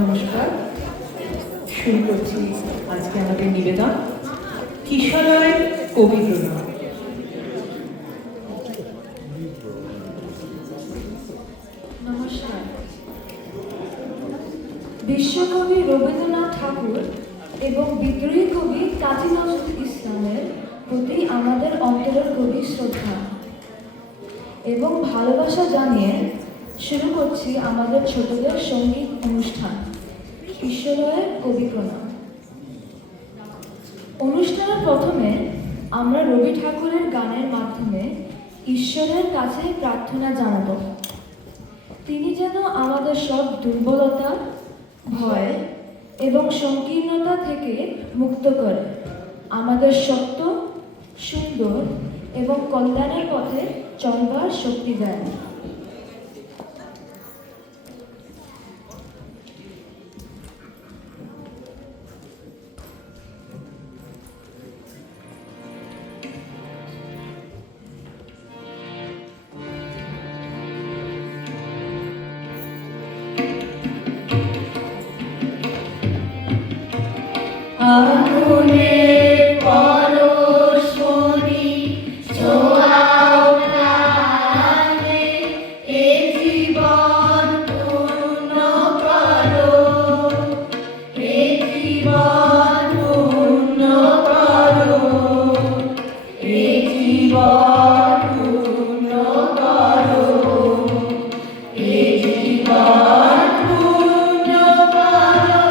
নমস্কার, শুরু করছি আজকে আমাদের নিবেদন কিশোরয়ের কবি প্রণাম। নমস্কার। বিশ্বকবি রবীন্দ্রনাথ ঠাকুর এবং বিদ্রোহী কবি কাজী নজরুল ইসলামের প্রতি আমাদের অন্তরের গভীর শ্রদ্ধা এবং ভালোবাসা জানিয়ে শুরু করছি আমাদের ছোটদের সঙ্গীত অনুষ্ঠান ঈশ্বরের কবি প্রণাম। অনুষ্ঠানের প্রথমে আমরা রবি ঠাকুরের গানের মাধ্যমে ঈশ্বরের কাছে প্রার্থনা জানাব তিনি যেন আমাদের সব দুর্বলতা, ভয় এবং সংকীর্ণতা থেকে মুক্ত করে আমাদের সত্য, সুন্দর এবং কল্যাণের পথে চলবার শক্তি দেন। আগুনে পরশমণি ছোঁয়াও প্রাণে, এ জীবন পূর্ণ করো, এ জীবন পূর্ণ করো, এ জীবন পূর্ণ করো, এ জীবন পূর্ণ করো।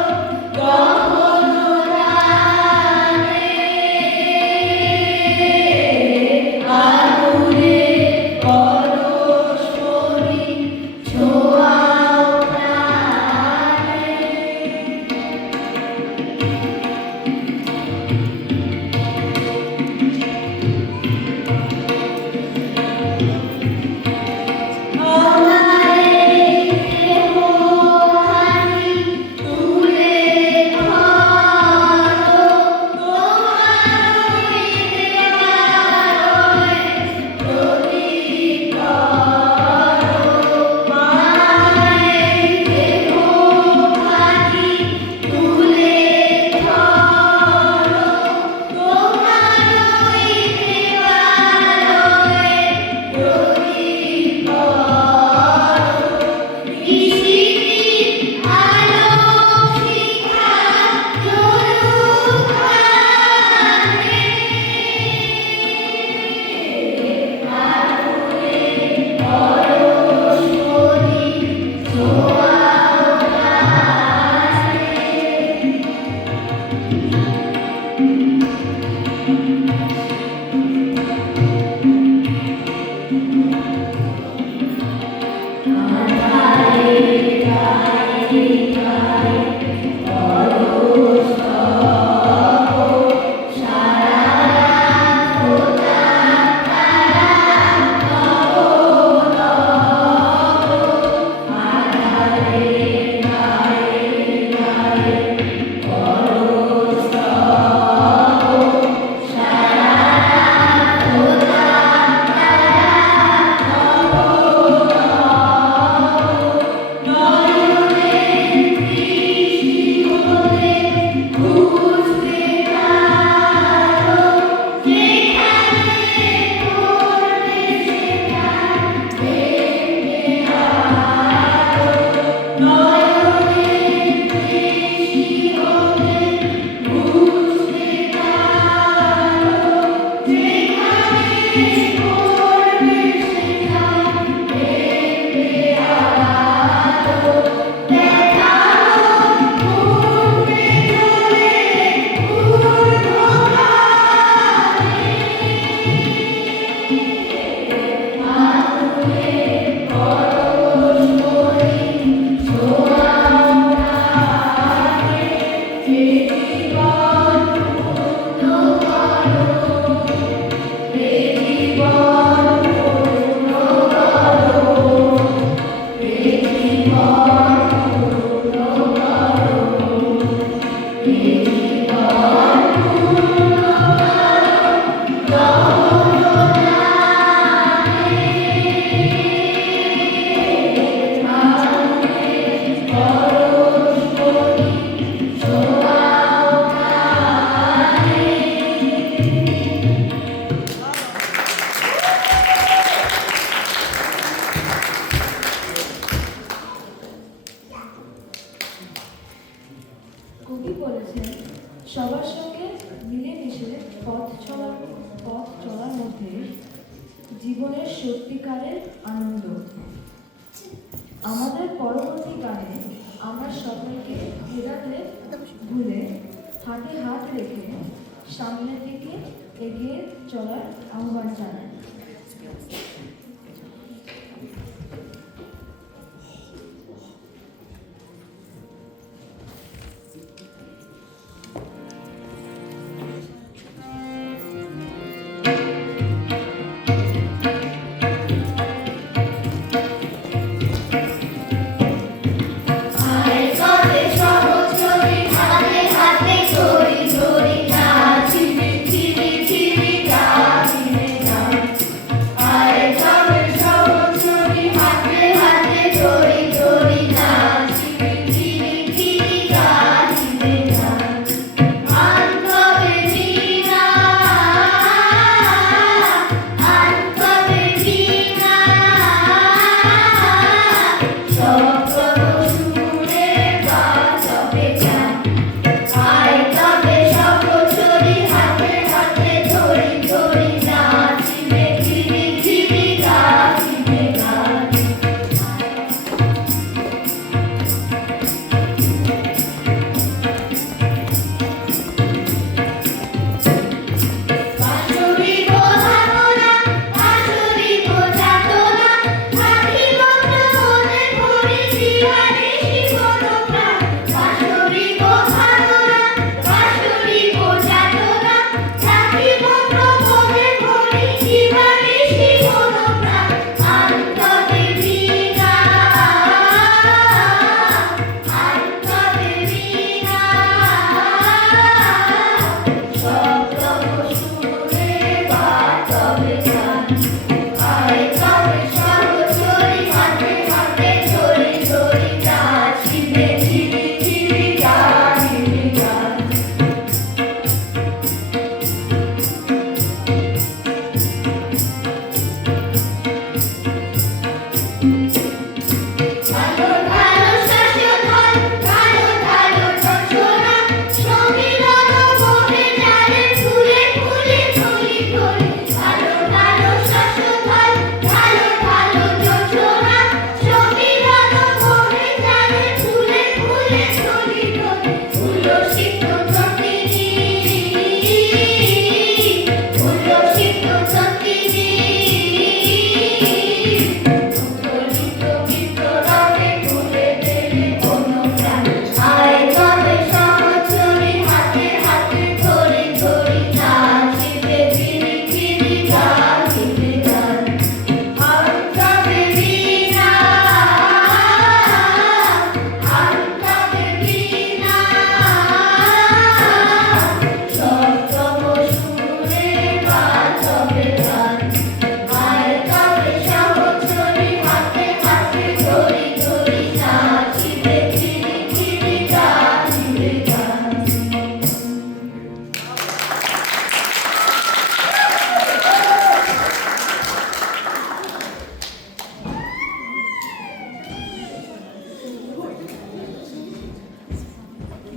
কবি বলেছেন, সবার সঙ্গে মিলেমিশে পথ চলার মধ্যে জীবনের সত্যিকারের আনন্দ। আমাদের পরবর্তী গানে আমরা সকলকে ভেদাভেদ ভুলে হাতে হাত রেখে সামনের দিকে এগিয়ে চলার আহ্বান জানাই।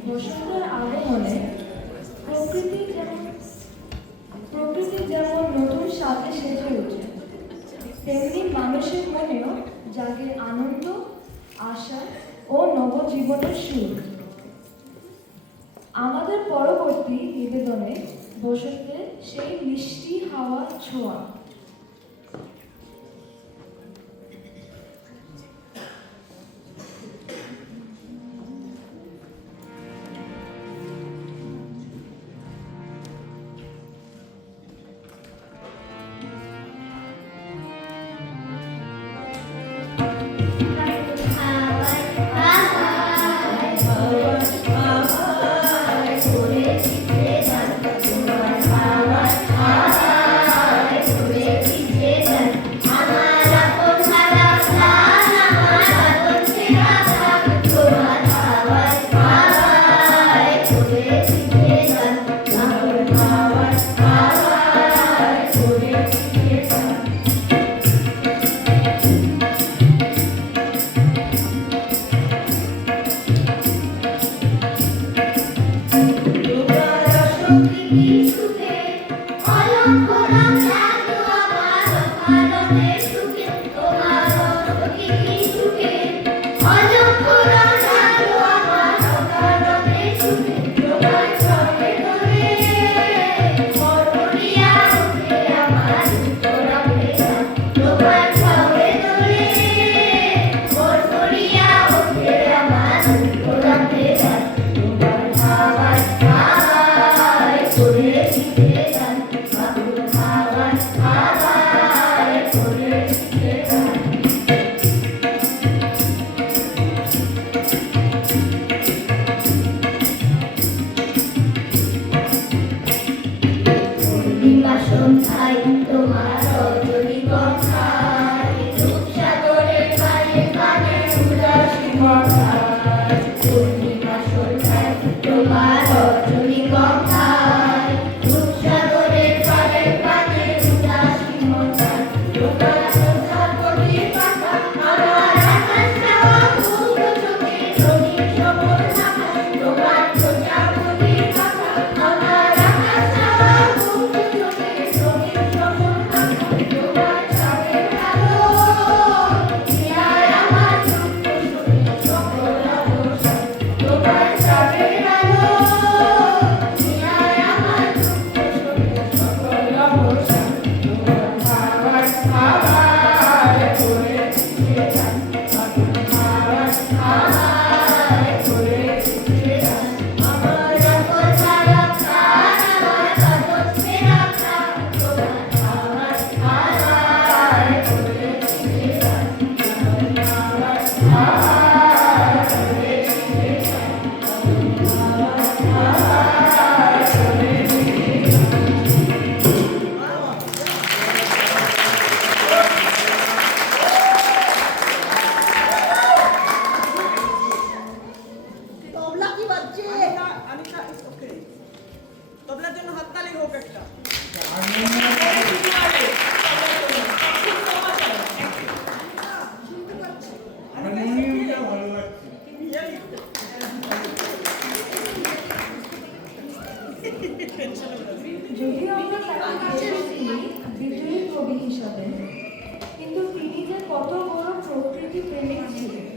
বসন্তের আগমনে প্রকৃতি যেমন নতুন সাজে সেজে ওঠে, তেমনি মানুষের মনেও জাগে আনন্দ, আশা ও নবজীবনের সুর। আমাদের পরবর্তী নিবেদনে বসন্তের সেই মিষ্টি হাওয়ার ছোঁয়া। তোমার প্রজাপতির কথা আমার আকাশ ছাওয়া বন্ধু চোখে রঙিন স্বপন আঁকা তোমার চাঁদের আলো হিয়ার আমার চক্ষু শুনে সকল আবর্ষণ তোমার চাঁদের আলো হিয়ার আমার চক্ষু শুনে সকল আবর্ষণ তোমার খাবার খাবার করেছি যে গান খাবার খাবার করেছি যে গান আমার রকম ছাড়া খান আমার কাগজ ফেরা খান তোমার খাবার খাবার করেছি যে গান তোমার খাবার খাবার করেছি যে গান খাবার খাবার করেছি যে গান তবলা কি বাজছে? Anika it's okay. তবলার জন্য হাততালি হোক একটা। হারমোনিয়ামটা ভালো লাগছে। যদিও আমরা তাকে দেখেছি বিজয়ী কবি হিসাবে, কিন্তু তিনি যে কত বড় প্রকৃতি প্রেমিক ছিলেন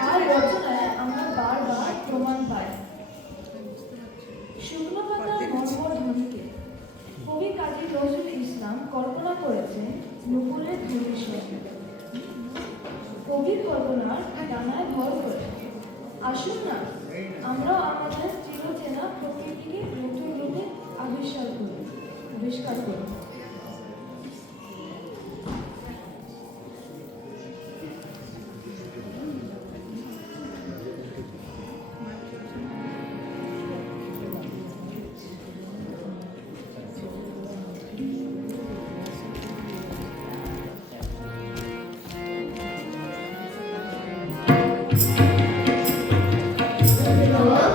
তার রচনায় আমরা বারবার প্রমাণ পাই। শুকনো পাতার মর্মর ধ্বনিকে কবি কাজী নজরুল ইসলাম কল্পনা করেছেন নুপুরের ধ্বনির সঙ্গে। কবির কল্পনার ডানায় ভর করে আসুন না আমরাও আমাদের চিরচেনা প্রকৃতিকে নতুন রূপে আবিষ্কার করি।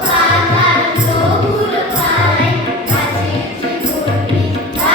পাতার সবুজ পাতায় গাছের জীবন বিদ্যা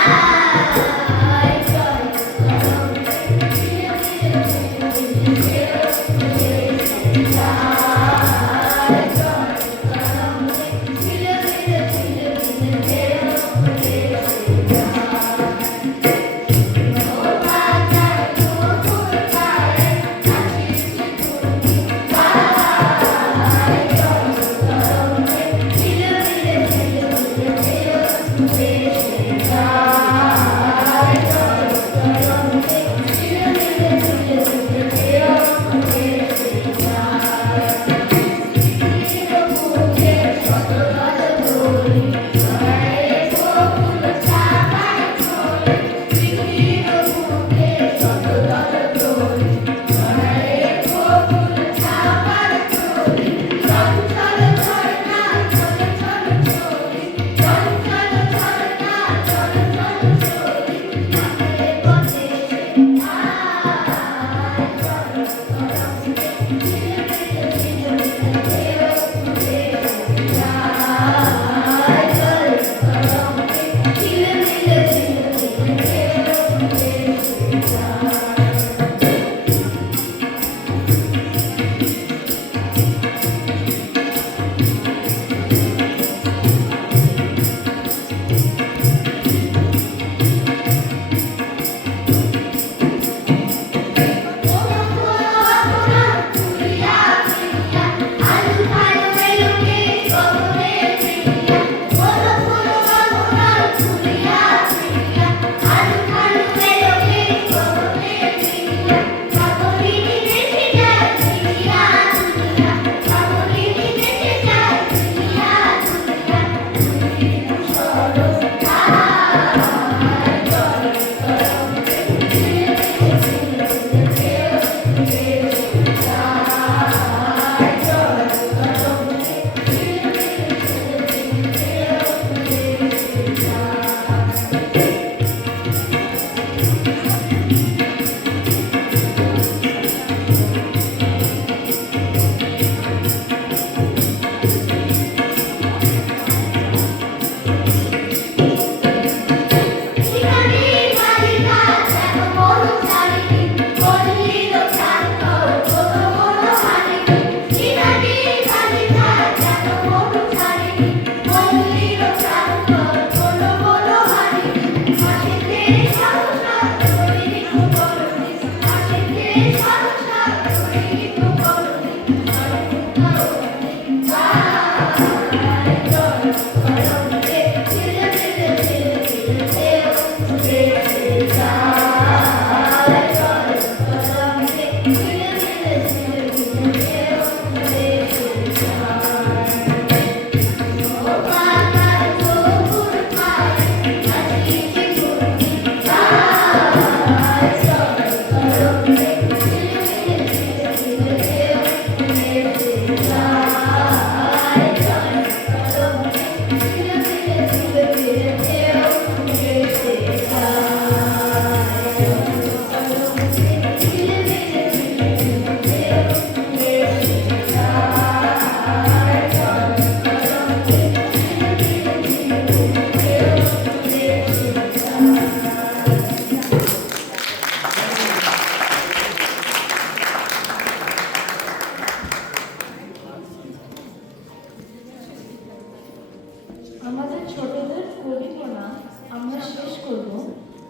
আমাদের ছোটদের কবি প্রণাম আমরা শেষ করব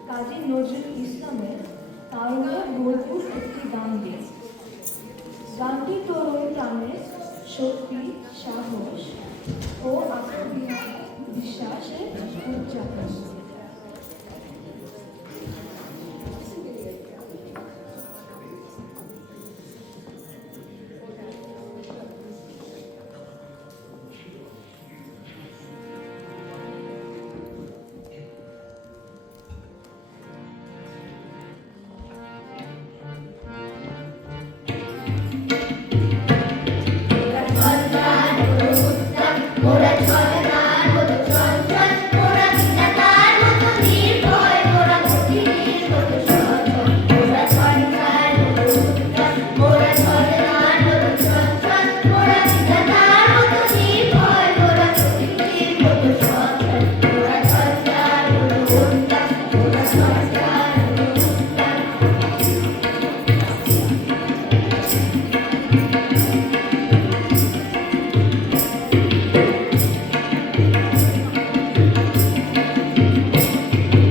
কাজী নজরুল ইসলামের তারুণ্যে ভরপুর একটি গান দিয়ে। গানটি তরুণ প্রাণের শক্তি, সাহস ও আত্মবিশ্বাসের উদযাপন। মোরা ঝরনার মতো চঞ্চল, মোরা বিধাতার মতো নির্ভয়, মোরা গভীর মতো সচল, মোরা ঝরনার মতো উত্তম, মোরা ঝরনার মতো চঞ্চল, মোরা বিধাতার মতো নির্ভয়, মোরা গভীর মতো সচল, মোরা ঝরনার মতো উত্তম, মোরা ঝরনার মতো উত্তম।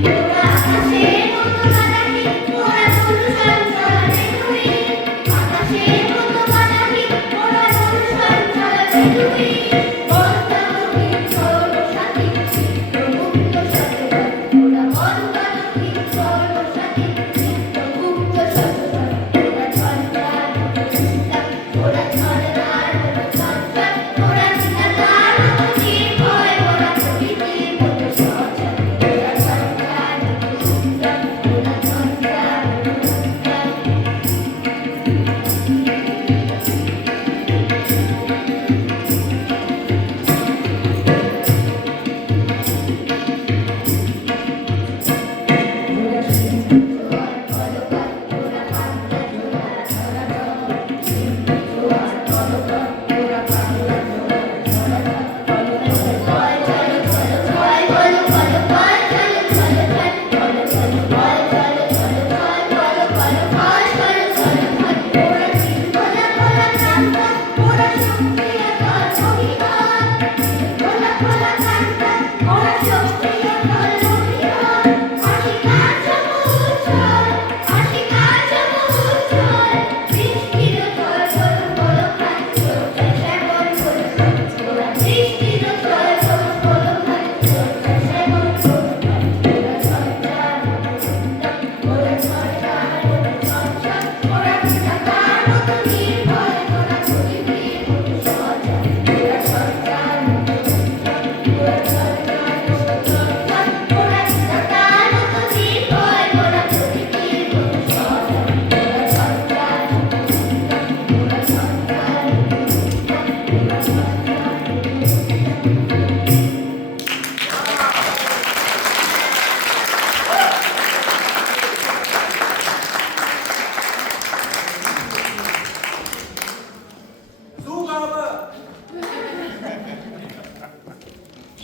মোরা আকাশের মতো বাতাবি, মোরা মধু সঞ্চরণে ধুই, আকাশের মতো বাতাবি, মোরা মধু সঞ্চরণে ধুই, বন্দামুখী সর্বসাথী, চিত্তমুক্ত সচেতন, মোরা বন্দামুখী সর্বসাথী, চিত্তমুক্ত সচেতন, মোরা ঝরনার মতো উত্তম, মোরা ঝরনার মতো চঞ্চল, মোরা বিধাতার মতো নির্ভয়, মোরা প্রকৃতির মতো সচল, মোরা ঝরনার মতো উত্তম, মোরা ঝরনার মতো উত্তম।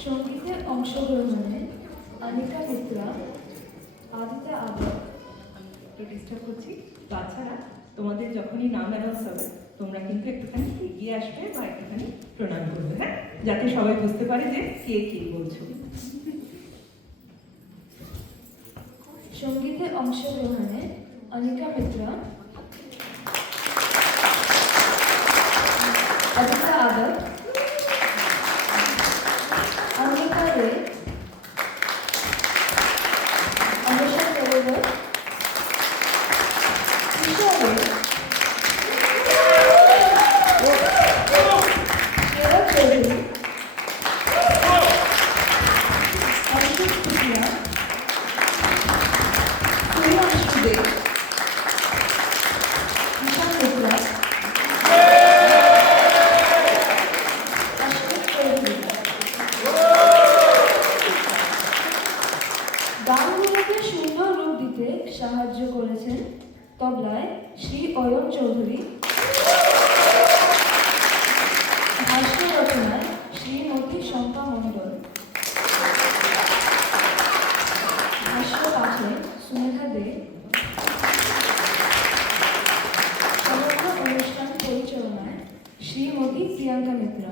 সঙ্গীতে অংশগ্রহণে অনিকা মিত্রা, আদিতা আদর। একটু ডিস্টার্ব করছি। তাছাড়া তোমাদের যখনই নাম অ্যানাউন্স হবে তোমরা কিন্তু একটুখানি এগিয়ে আসবে বা একটুখানি প্রণাম করবে, হ্যাঁ, যাতে সবাই বুঝতে পারে যে কে কি বলছো। সঙ্গীতে অংশগ্রহণে অনিকা মিত্রা, আদিতা আদর, অনিকা রে, অনিশা করেবর, ঈশা রে, কেরা চৌধুরী, অনিশুভ পুটিয়া, প্রিয়াংশু দে, ঈশা মিত্রা, অশ্বিক চৌধুরী। গানগুলোকে সুন্দর রূপ দিতে সাহায্য করেছেন তবলায় শ্রী অয়ন চৌধুরী, ভাষ্য রচনায় শ্রীমতী শম্পা মণ্ডল, ভাষ্য পাঠে সুমেধা দে, সমগ্র অনুষ্ঠান পরিচালনায় শ্রীমতী প্রিয়াঙ্কা মিত্রা।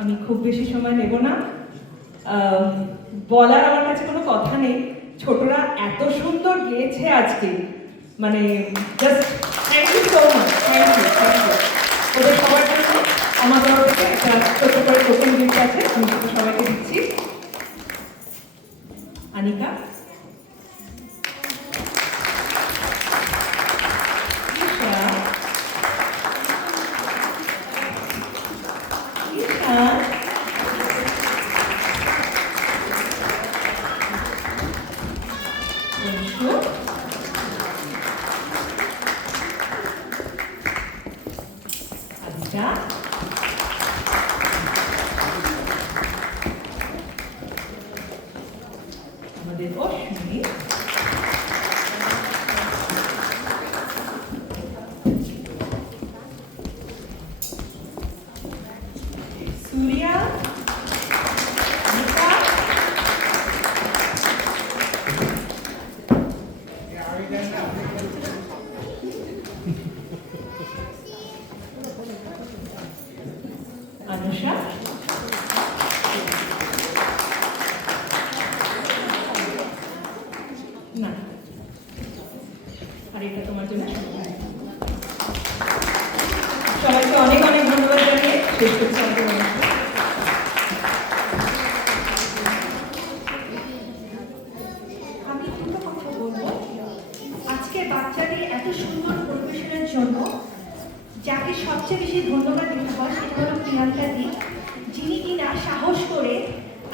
আমি খুব বেশি সময় নেব না। বলার আমার কাছে কোনো কথা নেই, ছোটরা এত সুন্দর গেয়েছে আজকে, মানে just thank you so much, thank you. ওদের সবার জন্য আমার তরফ থেকে একটা ছোট্ট করে টোকেন গিফট আছে, আমি সেটা সবাইকে দিচ্ছি। আনিকা, ঈশা, ঈশা, অংশু, আদিতা, আমাদের অশ্বিনী, সূর্যা, নিকা, অনুষা, না, আর এটা তোমার জন্য। সবাইকে অনেক অনেক ধন্যবাদ জানিয়ে শেষ করছি আমাদের অনুষ্ঠান। আমি দুটো কথা বলবো। আজকে বাচ্চাদের এত সুন্দর পরিবেশনের জন্য যাকে সবচেয়ে বেশি ধন্যবাদ দিতে হয় সেটা হলো প্রিয়াঙ্কা দি, যিনি কিনা সাহস করে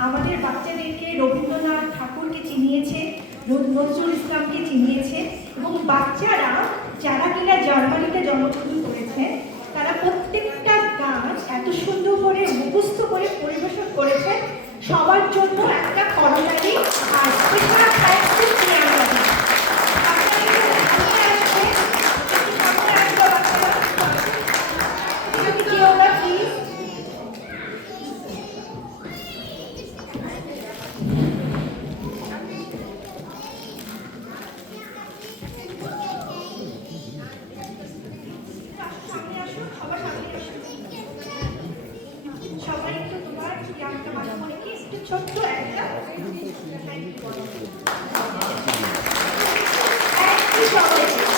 আমাদের বাচ্চাদেরকে রবীন্দ্রনাথ ঠাকুরকে চিনিয়েছে, নজরুল ইসলামকে চিনিয়েছে, এবং বাচ্চারা যারা কিনা জার্মানিতে জন্মগ্রহণ করেছে তারা প্রত্যেকটা গান এত সুন্দর করে মুখস্থ করে পরিবেশন করেছে। সবার জন্য একটা করতালি আর স্পেশাল থ্যাঙ্কস টু প্রিয়াঙ্কা দি। সবাই একটু তোমার প্রিয়াঙ্কা মাসমণিকে একটু ছোট্ট একটা থ্যাংক ইউ সবাই।